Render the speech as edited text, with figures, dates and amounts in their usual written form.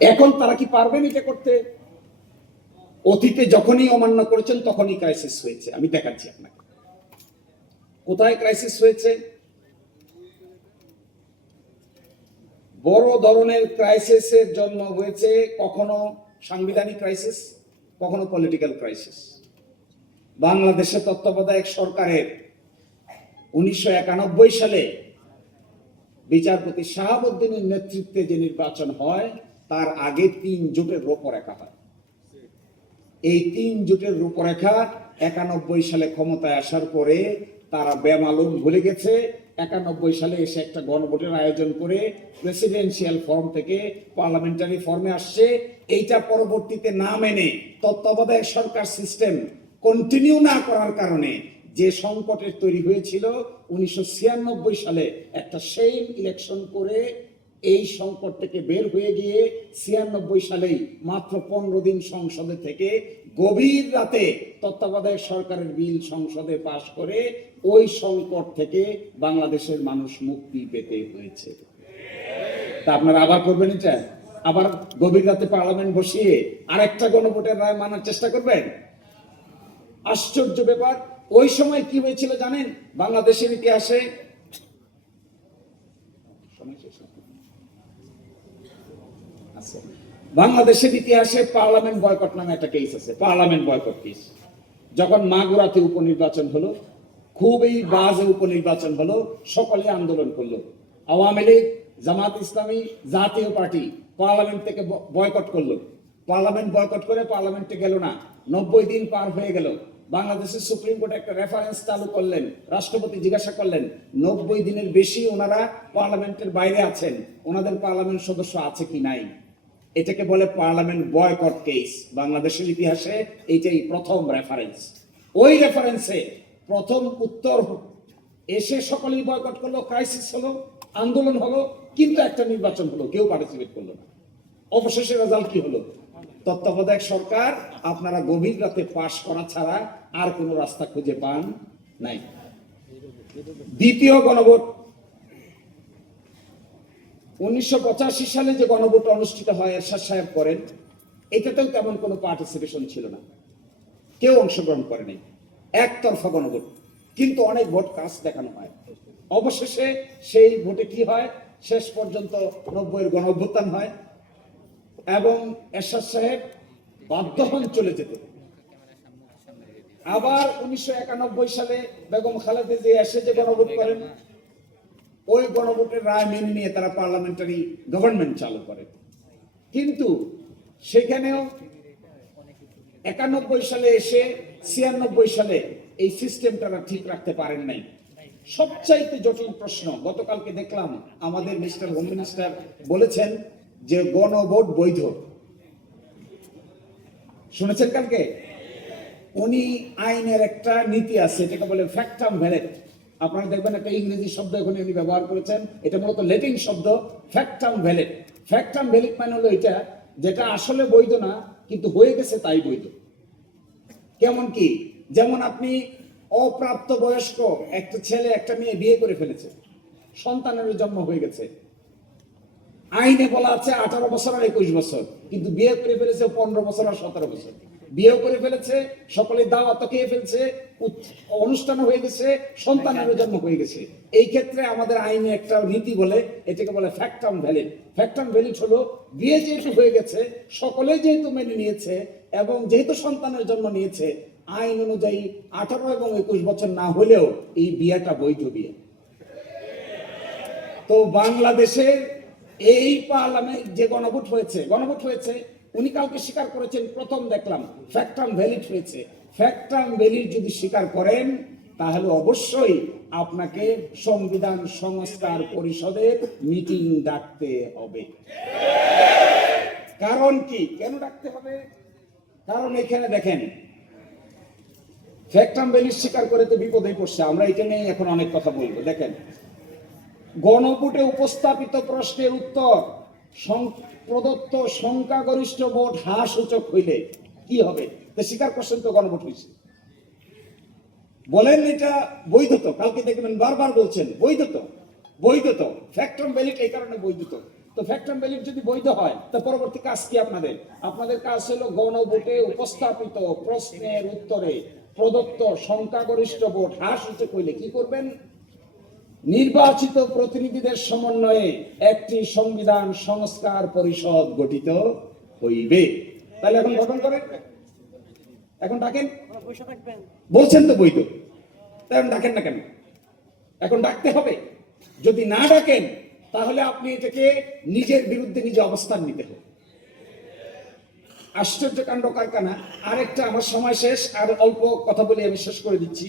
এখন তারা কি পারবেন এটা করতে? অতীতে যখনই অমান্য করেছেন তখনই ক্রাইসিস হয়েছে। আমি দেখাচ্ছি আপনাকে কোথায় ক্রাইসিস হয়েছে। বড় ধরনের ক্রাইসিসের জন্ম হয়েছে কখনো সাংবিধানিক ক্রাইসিস, কখনো পলিটিক্যাল ক্রাইসিস। বাংলাদেশে তত্ত্বাবধায়ক সরকারের 1991 সালে বিচারপতি শাহাবুদ্দিনের নেতৃত্বে যে নির্বাচন হয় তার আগে 3 জোটের রূপরেখা হয়। এই 3 জোটের রূপরেখা 91 সালে ক্ষমতায় আসার পরে তারা বেমালুম ভুলে গেছে। 91 সালে এসে একটা গণভোটের আয়োজন করে প্রেসিডেন্সিয়াল ফর্ম থেকে পার্লামেন্টারি ফর্মে আসছে। এইটা পরবর্তীতে না মেনে তত্ত্বাবধায়ক সরকার সিস্টেম কন্টিনিউ না করার কারণে যে সংকটের তৈরি হয়েছিল 1996 সালে একটা সেইম ইলেকশন করে এই সংকট থেকে বের হয়ে গিয়ে 96 সালেই মাত্র 15 দিন সংসদে থেকে গভীর রাতে তত্ত্বাবধায়ক সরকারের বিল সংসদে পাশ করে ওই সংকট থেকে বাংলাদেশের মানুষ মুক্তি পেতে হয়েছে। তা আপনারা আবার করবেন এটা? আবার গভীর রাতে পার্লামেন্ট বসিয়ে আরেকটা গণভোটের রায় মানার চেষ্টা করবেন? আশ্চর্য ব্যাপার। ওই সময় কি হয়েছিল জানেন? বাংলাদেশের ইতিহাসে বাংলাদেশের ইতিহাসে পার্লামেন্ট বয়কট নামে একটা কেস আছে, পার্লামেন্ট বয়কট কেস। যখন মাগুরাতে উপনির্বাচন হলো, খুবই বাজে উপনির্বাচন হলো, সকলে আন্দোলন করলো। আওয়ামী লীগ, জামাত ইসলামী, জাতীয় পার্টি পার্লামেন্ট থেকে বয়কট করলো। পার্লামেন্ট বয়কট করে পার্লামেন্টে গেল না। 90 দিন পার হয়ে গেল। বাংলাদেশের সুপ্রিম কোর্ট একটা রেফারেন্স চালু করলেন। রাষ্ট্রপতি জিজ্ঞাসা করলেন 90 দিনের বেশি ওনারা পার্লামেন্টের বাইরে আছেন, ওনাদের পার্লামেন্ট সদস্য আছে কি নাই। এটাকে বলে পার্লামেন্ট বয়কট কেস। বাংলাদেশের ইতিহাসে এইটাই প্রথম রেফারেন্স। ওই রেফারেন্সে প্রথম উত্তর এসে সকলেই বয়কট করলো, ক্রাইসিস হলো, আন্দোলন হলো, কিন্তু একটা নির্বাচন হলো, কেউ পার্টিসিপেট করলো না। অবশেষে রেজাল্ট কি হলো? তত্ত্বাবধায়ক সরকার আপনারা গভীর রাতে পাশ করা ছাড়া আর কোনো রাস্তা খুঁজে পান নাই। দ্বিতীয় গণভোট 1985 সালে যে গণভোট অনুষ্ঠিত হয়, এরশাদ সাহেব করেন, এটাতেও তেমন কোনো পার্টিসিপেশন ছিল না, কেউ অংশগ্রহণ করেনি, একতরফা গণভোট, কিন্তু অনেক ভোট কাজ দেখানো হয়। অবশেষে সেই ভোটে কি হয়? শেষ পর্যন্ত 90-এর গণঅভ্যুত্থান হয় এবং এরশাদ সাহেব বাধ্য হন চলে যেতে। আবার 1991 সালে বেগম খালেদা জিয়া এসে যে গণভোট করেন, ওই গণভোটের রায় মেনে নিয়ে তারা পার্লামেন্টারি গভর্নমেন্ট চালু করে। কিন্তু সেখানেও 91 সালে এসে 96 সালে এই সিস্টেমটা ঠিক রাখতে পারেন নাই। সবচাইতে জটিল প্রশ্ন, গতকালকে দেখলাম আমাদের মিস্টার হোম মিনিস্টার বলেছেন যে গণভোট বৈধ। শুনেছেন কালকে? উনি আইনের একটা নীতি আছে, এটাকে বলে ফ্যাক্টাম ভ্যালিড। আপনারা দেখবেন একটা ইংরেজি শব্দ এখন উনি ব্যবহার করেছেন, এটা মূলত ল্যাটিন শব্দ, ফ্যাক্টাম ভ্যালিড। ফ্যাক্টাম ভ্যালিড মানে হলো এটা যেটা আসলে বৈধ না কিন্তু হয়ে গেছে তাই বৈধ। কেমন কি? যেমন আপনি অপ্রাপ্ত বয়স্ক একটা ছেলে একটা মেয়ে বিয়ে করে ফেলেছে, সন্তানের জন্ম হয়ে গেছে, আইনে বলা আছে 18 বছর আর 21 বছর, কিন্তু বিয়ে করে ফেলেছে 15 বছর আর 17 বছর। বিয়ে করে ফেলেছে, সকলে দাওয়াত খেয়ে ফেলছে, অনুষ্ঠান হয়ে গেছে, সন্তানের জন্ম হয়ে গেছে। এই ক্ষেত্রে আমাদের আইনে একটা নীতি বলে, এটাকে বলে ফ্যাক্টাম ভ্যালিড। ফ্যাক্টাম ভ্যালিড হলো বিয়ে যেহেতু হয়ে গেছে, সকলে যেহেতু মেনে নিয়েছে এবং যেহেতু সন্তানের জন্ম নিয়েছে, আইন অনুযায়ী 18 এবং 21 বছর না হলেও এই বিয়েটা বৈধ বিয়ে। তো বাংলাদেশের এই পার্লামেন্ট যে গণভোট হয়েছে, উনি কালকে স্বীকার করেছেন, প্রথম দেখলাম ফ্যাক্টাম ভ্যালিড হয়েছে। ফ্যাক্টাম ভ্যালিড যদি স্বীকার করেন তাহলে অবশ্যই আপনাকে সংবিধান সংস্কার পরিষদের মিটিং ডাকতে হবে। কারণ কি? কেন ডাকতে হবে? কারণ এখানে দেখেন, ফ্যাক্টাম ভ্যালিড স্বীকার করে তো বিপদে পড়ছে। আমরা এটা নিয়ে এখন অনেক কথা বলবো। দেখেন, গণভোটে উপস্থাপিত প্রশ্নের উত্তর প্রদত্ত সংখ্যাগরিষ্ঠ ভোট হ্রাসসূচক হইলে কি হবে? স্বীকার করছেন তো গণভোট হয়েছে, বলেন এটা বৈধ তো। কালকে দেখবেন বারবার বলছেন বৈধ তো, বৈধ তো, ফ্যাক্টাম ভ্যালিড এই কারণে বৈধ তো। তো ফ্যাক্ট অ্যান্ড ভ্যালিড যদি বৈধ হয়, তো পরবর্তী কাজ কি আপনাদের? আপনাদের কাজ হলো গণভোটে উপস্থাপিত প্রশ্নের উত্তরে প্রদত্ত সংখ্যাগরিষ্ঠ ভোট হ্রাস হতে কইলে কি করবেন? নির্বাচিত প্রতিনিধিদের সমন্বয়ে একটি সংবিধান সংস্কার পরিষদ গঠিত হইবে। তাহলে এখন গঠন করেন, এখন ডাকেন। বলছেন তো বৈধ, তাই ডাকেন না কেন? এখন ডাকতে হবে। যদি না ডাকেন তাহলে আপনি এটাকে নিজের বিরুদ্ধে নিজে অবস্থান নিতে হবে। আশ্চর্য কাণ্ড কারখানা। আরেকটা, আমার সময় শেষ, আর অল্প কথা বলে আমি শেষ করে দিচ্ছি।